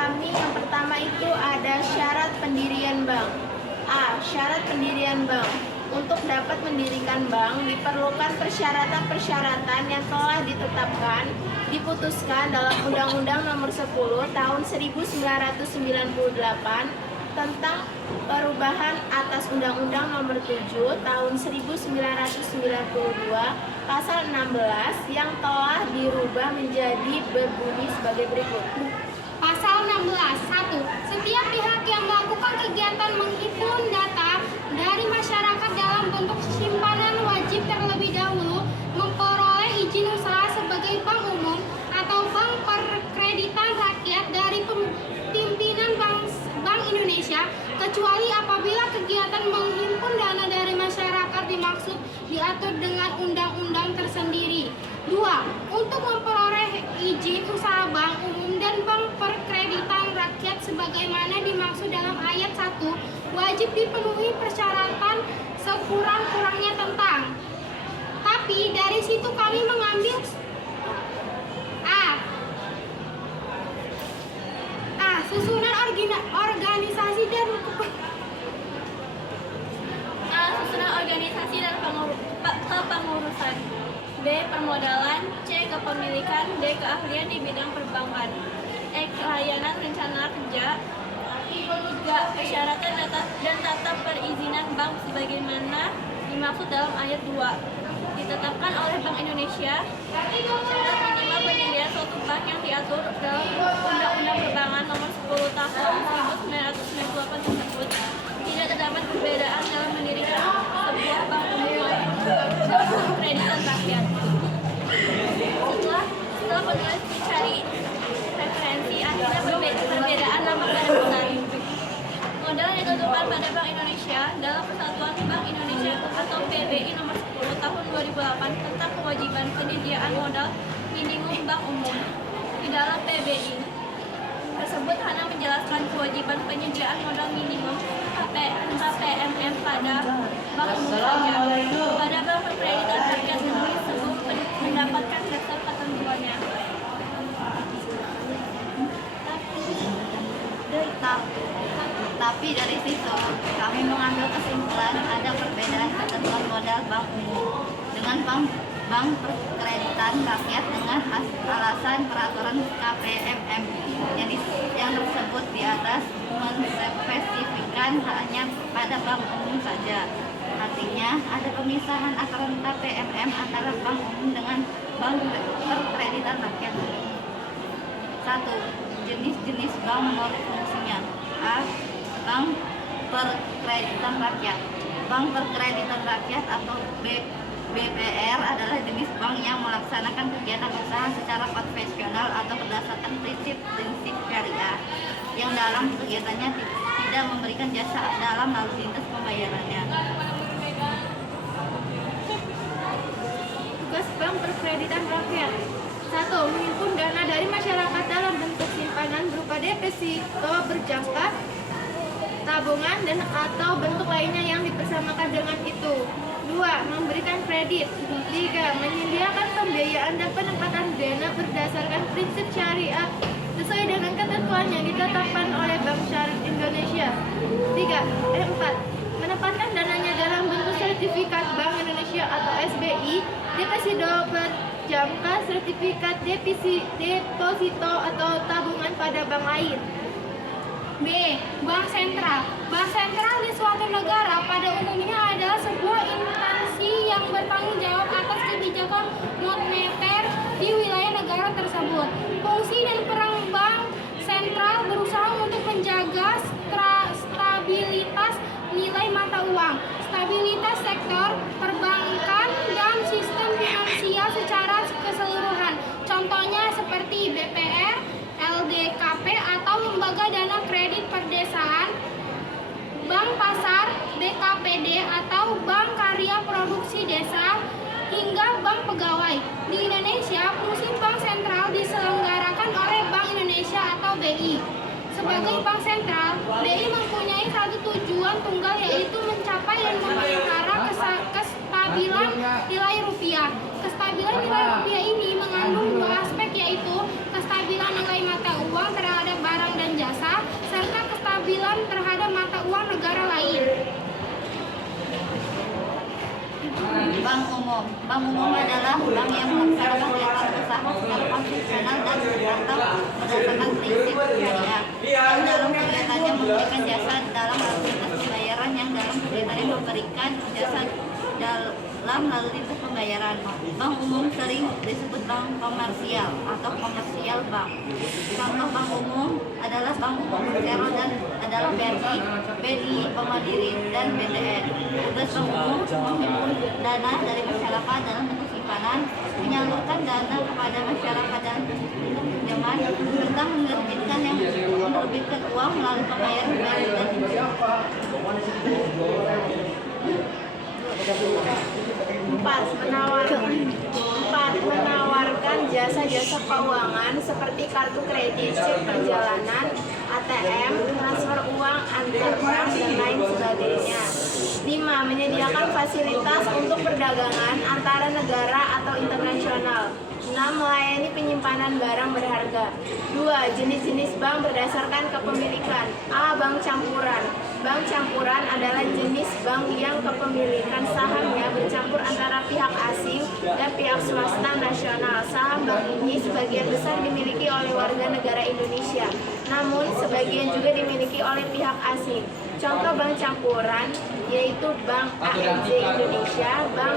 kami yang pertama itu ada syarat pendirian bank. A. Syarat pendirian bank. Untuk dapat mendirikan bank diperlukan persyaratan-persyaratan yang telah ditetapkan, diputuskan dalam Undang-Undang Nomor 10 Tahun 1998 tentang perubahan atas Undang-Undang Nomor 7 Tahun 1992 Pasal 16 yang telah dirubah menjadi berbunyi sebagai berikut. Pasal 16. 1. Setiap pihak yang melakukan kegiatan menghimpun data dari masyarakat dalam bentuk simpanan wajib terlebih dahulu memperoleh izin usaha sebagai bank umum atau bank perkreditan rakyat dari pimpinan Bank Indonesia, kecuali apabila kegiatan menghimpun dana dari masyarakat dimaksud diatur dengan undang-undang tersendiri. 2. Untuk memperoleh izin usaha bank umum dan bank perkreditan rakyat sebagaimana dimaksud dalam ayat 1, wajib dipenuhi persyaratan sekurang-kurangnya tentang. Tapi dari situ kami mengambil susunan organisasi dan kepengurusan. B. Permodalan. C. Kepemilikan. D. Keahlian di bidang perbankan. E. Layanan rencana kerja. 3. Persyaratan dan tata perizinan bank sebagaimana dimaksud dalam ayat 2. Ditetapkan oleh Bank Indonesia. Syarat minimal pendirian suatu bank yang diatur dalam Undang-Undang Perbankan Nomor 10 Tahun 1998 tersebut. Tidak terdapat perbedaan dalam mendirikan sebuah bank umum dan kreditan rakyat. Setelah penulis mencari referensi, akhirnya perbedaan nampak dan benar. Modal yang ditentukan pada Bank Indonesia dalam Persatuan Bank Indonesia atau PBI Nomor 10 Tahun 2008 tentang kewajiban penyediaan modal minimum bank umum. Di dalam PBI tersebut hanya menjelaskan kewajiban penyediaan modal minimum KPMM pada bank umum saja. Pada bank perkreditan rakyat tersebut mendapatkan dasar ketentuannya. Tapi dari situ kami mengambil kesimpulan ada perbedaan ketentuan modal bank umum dengan bank perkreditan rakyat dengan alasan peraturan KPMM yang tersebut di atas menspesifikkan hanya pada bank umum saja. Artinya ada pemisahan aturan KPMM antara bank umum dengan bank perkreditan rakyat. 1. Jenis-jenis bank menurut fungsinya. A. Bank perkreditan rakyat. Bank perkreditan rakyat atau BPR adalah jenis bank yang melaksanakan kegiatan usaha secara konvensional atau berdasarkan prinsip-prinsip syariah yang dalam kegiatannya tidak memberikan jasa dalam lalu lintas pembayarannya. Tugas bank perkreditan rakyat. 1. Menghimpun dana dari masyarakat dalam bentuk simpanan berupa deposito berjangka, tabungan, dan atau bentuk lainnya yang dipersamakan dengan itu. 2. Memberikan kredit. 3. Menyediakan pembiayaan dan penempatan dana berdasarkan prinsip syariah sesuai dengan ketentuan yang ditetapkan oleh Bank Syariah Indonesia. 4. Menempatkan dananya dalam bentuk sertifikat Bank Indonesia atau SBI, deposito berjangka, sertifikat deposito atau tabungan pada bank lain. B. Bank sentral. Bank sentral di suatu negara pada umumnya adalah sebuah instansi yang bertanggung jawab atas kebijakan moneter di wilayah negara tersebut. Fungsi dan peran bank sentral berusaha untuk menjaga stabilitas nilai mata uang, stabilitas sektor perbankan, dan sistem finansial secara keseluruhan. Contohnya seperti BPR, LDKP atau Lembaga Dana Kredit Perdesaan, Bank Pasar, BKPD atau Bank Karya Produksi Desa, hingga Bank Pegawai. Di Indonesia, fungsi bank sentral diselenggarakan oleh Bank Indonesia atau BI. Sebagai bank sentral, BI mempunyai satu tujuan tunggal, yaitu mencapai dan memelihara kestabilan nilai rupiah. Kestabilan nilai rupiah ini mengandung dua aspek, yaitu kestabilan nilai mata uang terhadap barang dan Umum. Bank umum adalah bank yang melaksanakan kegiatan usaha secara konvensional dan atau berdasarkan prinsip syariah. Yang dalam kegiatannya memberikan jasa dalam aktivitas pembayaran, yang dalam kegiatannya memberikan jasa dalam melalui pembayaran. Bank umum sering disebut bank komersial atau komersial bank. Contoh bank umum adalah bank umum Persero dan adalah BRI, BNI, Bank Mandiri, dan BTN. Tugas bank umum menghimpun dana dari masyarakat dalam bentuk simpanan, menyalurkan dana kepada masyarakat dalam bentuk pinjaman, serta menerbitkan uang melalui pembayaran bank dan menawarkan jasa-jasa keuangan seperti kartu kredit, cek perjalanan, ATM, transfer uang antar bank, dan lain sebagainya. 5. Menyediakan fasilitas untuk perdagangan antara negara atau internasional. 6. Melayani penyimpanan barang berharga. 2. Jenis-jenis bank berdasarkan kepemilikan. A. Bank campuran. Bank campuran adalah jenis bank yang kepemilikan sahamnya bercampur antara pihak asing dan pihak swasta nasional. Saham bank ini sebagian besar dimiliki oleh warga negara Indonesia, namun sebagian juga dimiliki oleh pihak asing. Contoh bank campuran yaitu Bank ANZ Indonesia, Bank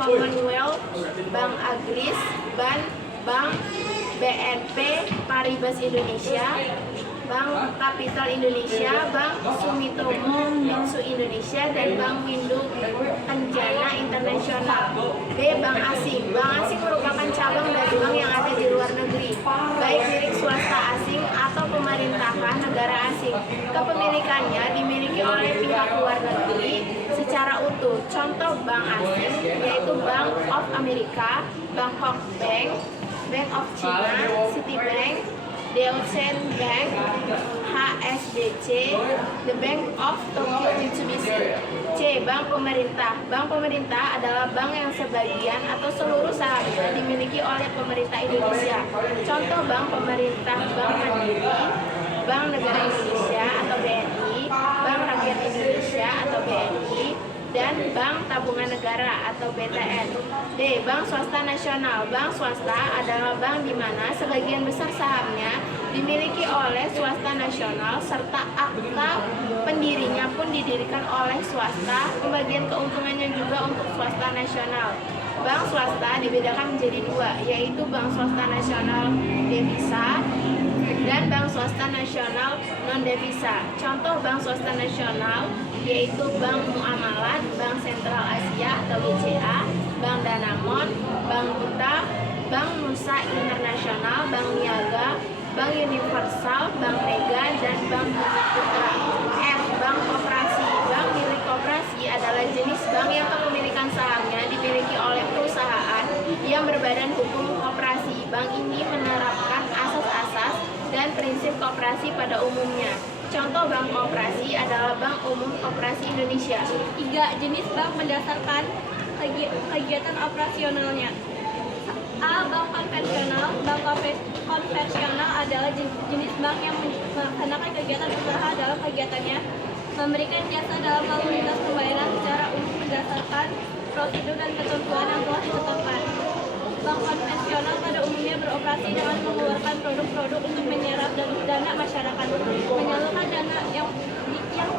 Commonwealth, Bank Agris, Bank BNP Paribas Indonesia, Bank Kapital Indonesia, Bank Sumitomo Mitsui Indonesia, dan Bank Windu Kencana Internasional. B. Bank asing. Bank asing merupakan cabang dari bank yang ada di luar negeri, baik milik swasta asing atau pemerintahan negara asing. Kepemilikannya dimiliki oleh pihak luar negeri secara utuh. Contoh bank asing yaitu Bank of America, Bangkok Bank, Bank of China, Citibank, Deutsche Bank, HSBC, The Bank of Tokyo Mitsubishi. C. Bank pemerintah. Bank pemerintah adalah bank yang sebagian atau seluruh sahamnya dimiliki oleh pemerintah Indonesia. Contoh bank pemerintah Bank Mandiri, Bank Negara Indonesia atau BNI, Bank Rakyat Indonesia atau BNI, dan Bank Tabungan Negara atau BTN. D. Bank swasta nasional. Bank swasta adalah bank di mana sebagian besar sahamnya dimiliki oleh swasta nasional serta akta pendirinya pun didirikan oleh swasta. Pembagian keuntungannya juga untuk swasta nasional. Bank swasta dibedakan menjadi dua, yaitu bank swasta nasional devisa dan bank swasta nasional non-devisa. Contoh bank swasta nasional yaitu Bank Muamalat, Bank Sentral Asia atau BCA, Bank Danamon, Bank Duta, Bank Nusa Internasional, Bank Niaga, Bank Universal, Bank Mega, dan Bank Bumi Putra. F. Bank Koperasi. Bank milik koperasi adalah jenis bank yang kepemilikan sahamnya dimiliki oleh perusahaan yang berbadan hukum koperasi. Bank ini menerapkan asas-asas dan prinsip koperasi pada umumnya. Contoh bank koperasi adalah Bank Umum Koperasi Indonesia. 3. Jenis bank berdasarkan kegiatan operasionalnya. A. Bank konvensional. Bank konvensional adalah jenis bank yang melaksanakan kegiatan usaha dalam kegiatannya memberikan jasa dalam lalu lintas pembayaran secara umum berdasarkan prosedur dan ketentuan yang telah ditetapkan. Bank konvensional pada umumnya beroperasi dengan mengeluarkan produk-produk untuk menyerap dana masyarakat, menyalurkan dana yang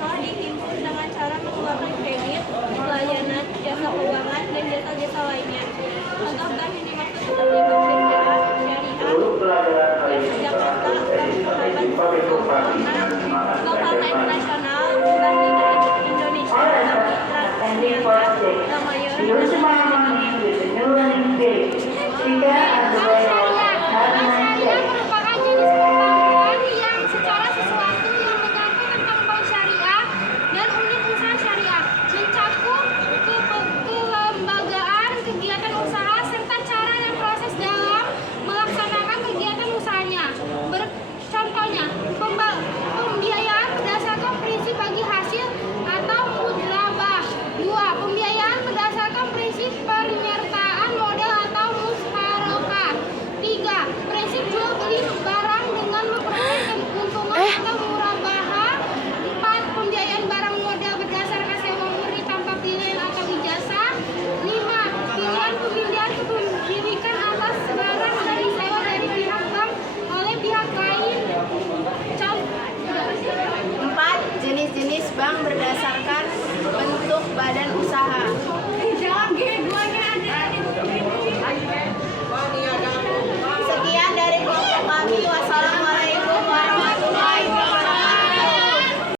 telah dihimpun dengan cara mengeluarkan kredit, layanan, jasa keuangan, dan jasa-jasa lainnya. Contoh bank yang dimaksud seperti Bank BCA, Syariah, Jakarta, Bank Kota Internasional, Bank Indonesia, Bank Mitra Niaga, Bank Mayoritas,